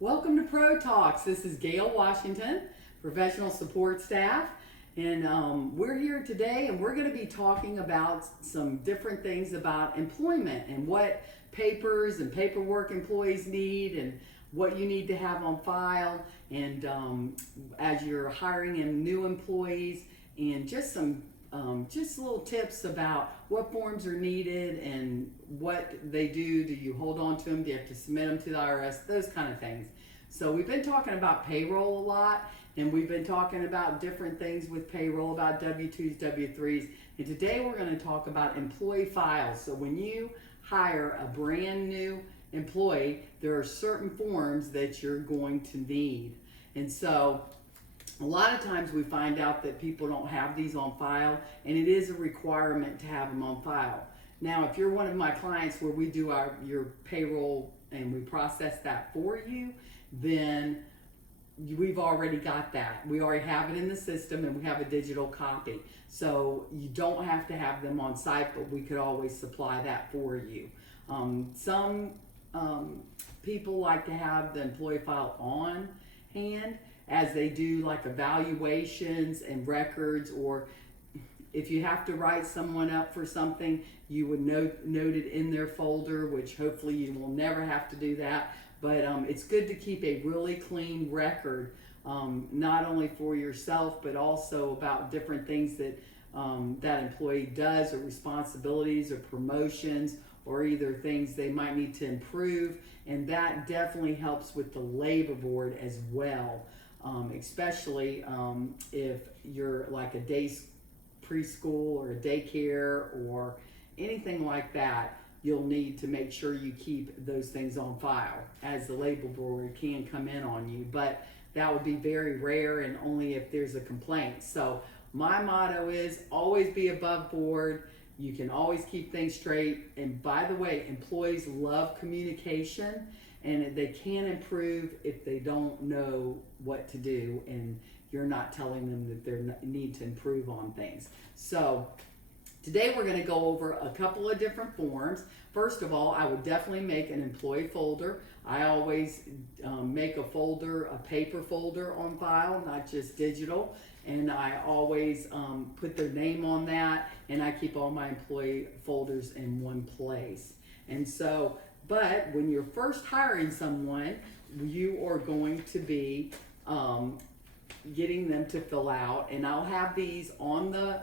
Welcome to Pro Talks. This is Gail Washington, professional support staff, and we're here today and we're going to be talking about some different things about employment and what papers and paperwork employees need and what you need to have on file and as you're hiring in new employees and just some just little tips about what forms are needed and what they do. Do you hold on to them? Do you have to submit them to the IRS? Those kind of things. So we've been talking about payroll a lot, and we've been talking about different things with payroll, about W-2s, W-3s, and today we're going to talk about employee files. So when you hire a brand new employee, there are certain forms that you're going to need. And so a lot of times we find out that people don't have these on file, and it is a requirement to have them on file. Now, if you're one of my clients where we do your payroll and we process that for you, then we've already got that. We already have it in the system and we have a digital copy. So you don't have to have them on site, but we could always supply that for you. Some people like to have the employee file on hand as they do like evaluations and records, or if you have to write someone up for something, you would note it in their folder, which hopefully you will never have to do that. But it's good to keep a really clean record, not only for yourself, but also about different things that that employee does, or responsibilities or promotions, or either things they might need to improve. And that definitely helps with the labor board as well. Especially if you're like a day preschool or a daycare or anything like that, you'll need to make sure you keep those things on file, as the labor board can come in on you, but that would be very rare and only if there's a complaint. So my motto is always be above board. You can always keep things straight. And by the way, employees love communication, and they can improve if they don't know what to do and you're not telling them that they need to improve on things. So today we're going to go over a couple of different forms. First of all, I would definitely make an employee folder. I always make a folder, a paper folder on file, not just digital. And I always put their name on that, and I keep all my employee folders in one place. And so, but when you're first hiring someone, you are going to be getting them to fill out, and I'll have these on the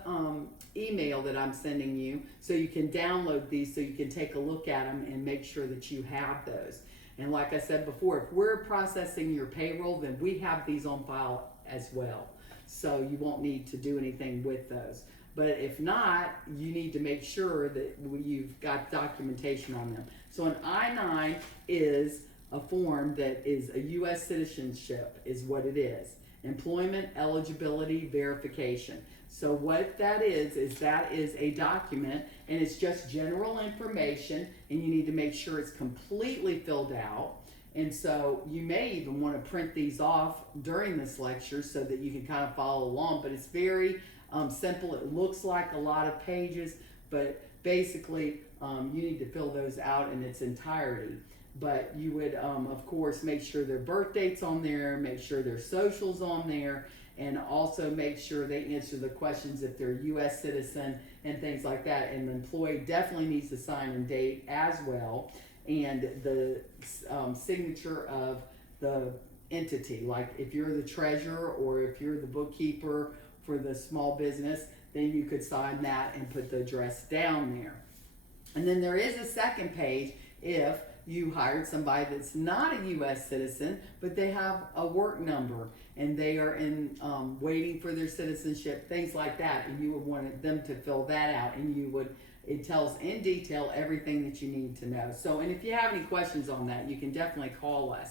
email that I'm sending you, so you can download these so you can take a look at them and make sure that you have those. And like I said before, if we're processing your payroll, then we have these on file as well, so you won't need to do anything with those. But if not, you need to make sure that you've got documentation on them. So an I-9 is a form that is a U.S. citizenship, is what it is. Employment eligibility verification. So what that is that is a document, and it's just general information, and you need to make sure it's completely filled out. And so you may even want to print these off during this lecture so that you can kind of follow along, but it's very simple. It looks like a lot of pages, but basically you need to fill those out in its entirety. But you would, of course, make sure their birth date's on there, make sure their social's on there, and also make sure they answer the questions if they're a U.S. citizen and things like that. And the employee definitely needs to sign and date as well, and the signature of the entity. Like if you're the treasurer or if you're the bookkeeper for the small business, then you could sign that and put the address down there. And then there is a second page if you hired somebody that's not a U.S. citizen, but they have a work number and they are in waiting for their citizenship, things like that, and you would want them to fill that out, and it tells in detail everything that you need to know. So, and if you have any questions on that, you can definitely call us.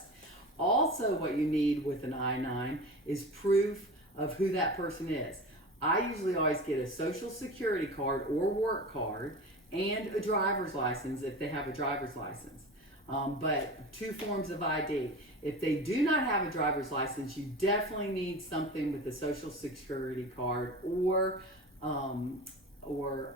Also, what you need with an I-9 is proof of who that person is. I usually always get a social security card or work card and a driver's license if they have a driver's license. But 2 forms of ID. If they do not have a driver's license, you definitely need something with a social security card or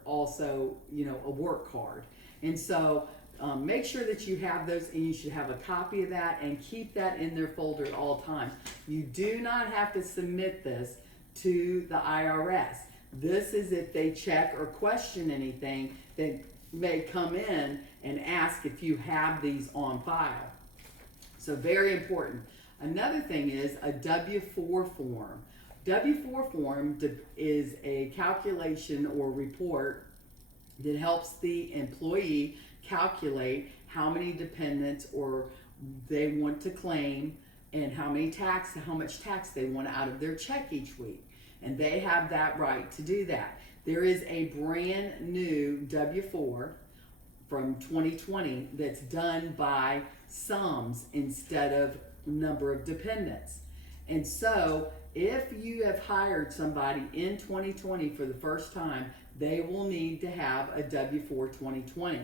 also, a work card. And so make sure that you have those, and you should have a copy of that and keep that in their folder at all times. You do not have to submit this to the IRS. This is if they check or question anything, they may come in and ask if you have these on file. So very important. Another thing is a W-4 form. W-4 form is a calculation or report that helps the employee calculate how many dependents or they want to claim and how much tax they want out of their check each week. And they have that right to do that. There is a brand new W-4 from 2020 that's done by sums instead of number of dependents. And so if you have hired somebody in 2020 for the first time, they will need to have a W-4 2020.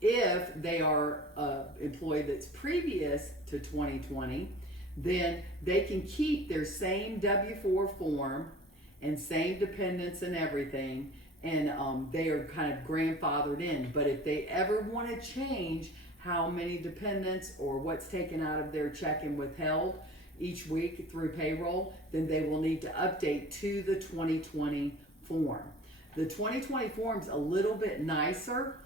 If they are an employee that's previous to 2020, then they can keep their same W-4 form and same dependents and everything, and they are kind of grandfathered in. But if they ever want to change how many dependents or what's taken out of their check and withheld each week through payroll, then they will need to update to the 2020 form. The 2020 form's a little bit nicer.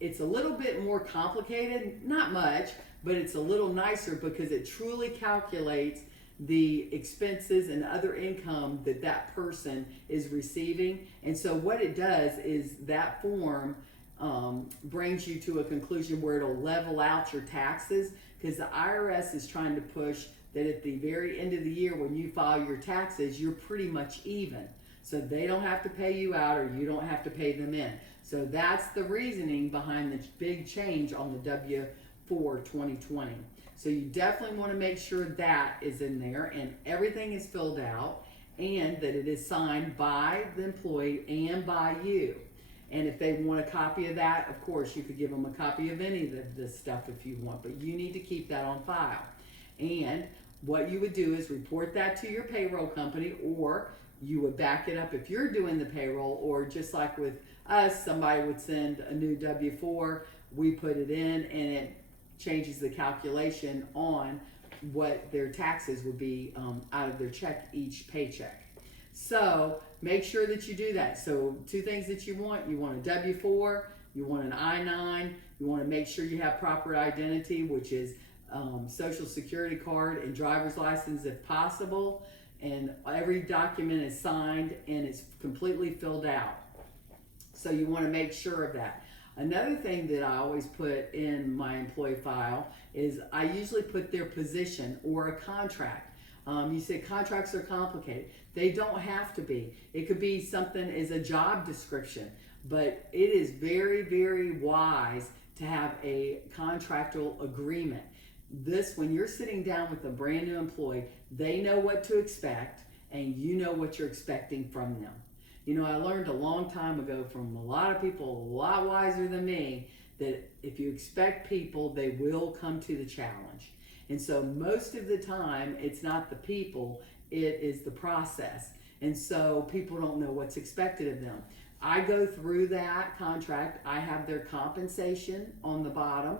It's a little bit more complicated, not much, but it's a little nicer because it truly calculates the expenses and other income that that person is receiving. And so what it does is that form brings you to a conclusion where it'll level out your taxes, because the IRS is trying to push that at the very end of the year when you file your taxes, you're pretty much even. So they don't have to pay you out or you don't have to pay them in. So that's the reasoning behind the big change on the W-4 2020. So you definitely want to make sure that is in there and everything is filled out and that it is signed by the employee and by you. And if they want a copy of that, of course, you could give them a copy of any of this stuff if you want, but you need to keep that on file. And what you would do is report that to your payroll company, or you would back it up if you're doing the payroll, or just like with us, somebody would send a new W-4, we put it in, and it changes the calculation on what their taxes would be out of their check each paycheck. So make sure that you do that. So two things that you want a W-4, you want an I-9, you want to make sure you have proper identity, which is social security card and driver's license if possible, and every document is signed and it's completely filled out. So you want to make sure of that. Another thing that I always put in my employee file is I usually put their position or a contract. You say contracts are complicated. They don't have to be. It could be something as a job description, but it is very, very wise to have a contractual agreement. This, when you're sitting down with a brand new employee, they know what to expect and you know what you're expecting from them. You know, I learned a long time ago from a lot of people, a lot wiser than me, that if you expect people, they will come to the challenge. And so most of the time, it's not the people, it is the process. And so people don't know what's expected of them. I go through that contract. I have their compensation on the bottom,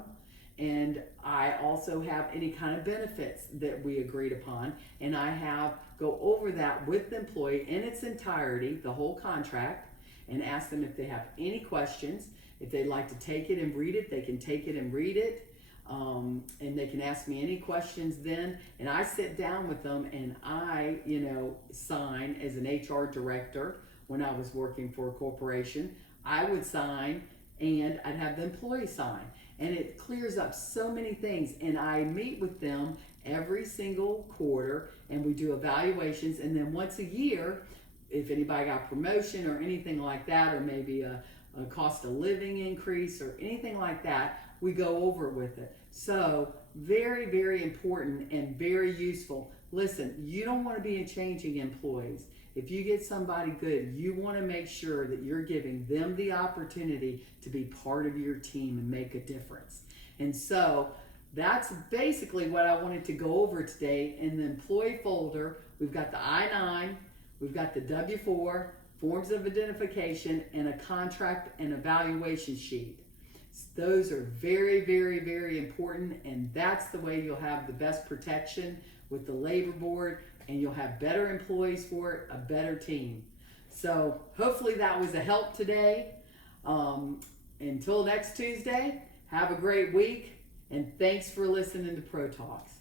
and I also have any kind of benefits that we agreed upon. And I go over that with the employee in its entirety, the whole contract, and ask them if they have any questions. If they'd like to take it and read it, they can take it and read it. And they can ask me any questions then, and I sit down with them and I, sign as an HR director. When I was working for a corporation, I would sign and I'd have the employee sign, and it clears up so many things. And I meet with them every single quarter and we do evaluations, and then once a year, if anybody got promotion or anything like that, or maybe a cost of living increase or anything like that, we go over with it. So very, very important and very useful. Listen, you don't want to be changing employees. If you get somebody good, you want to make sure that you're giving them the opportunity to be part of your team and make a difference. And so that's basically what I wanted to go over today. In the employee folder, we've got the I-9, we've got the W-4, forms of identification, and a contract and evaluation sheet. Those are very, very, very important, and that's the way you'll have the best protection with the labor board, and you'll have better employees for it, a better team. So hopefully that was a help today. Until next Tuesday, have a great week, and thanks for listening to Pro Talks.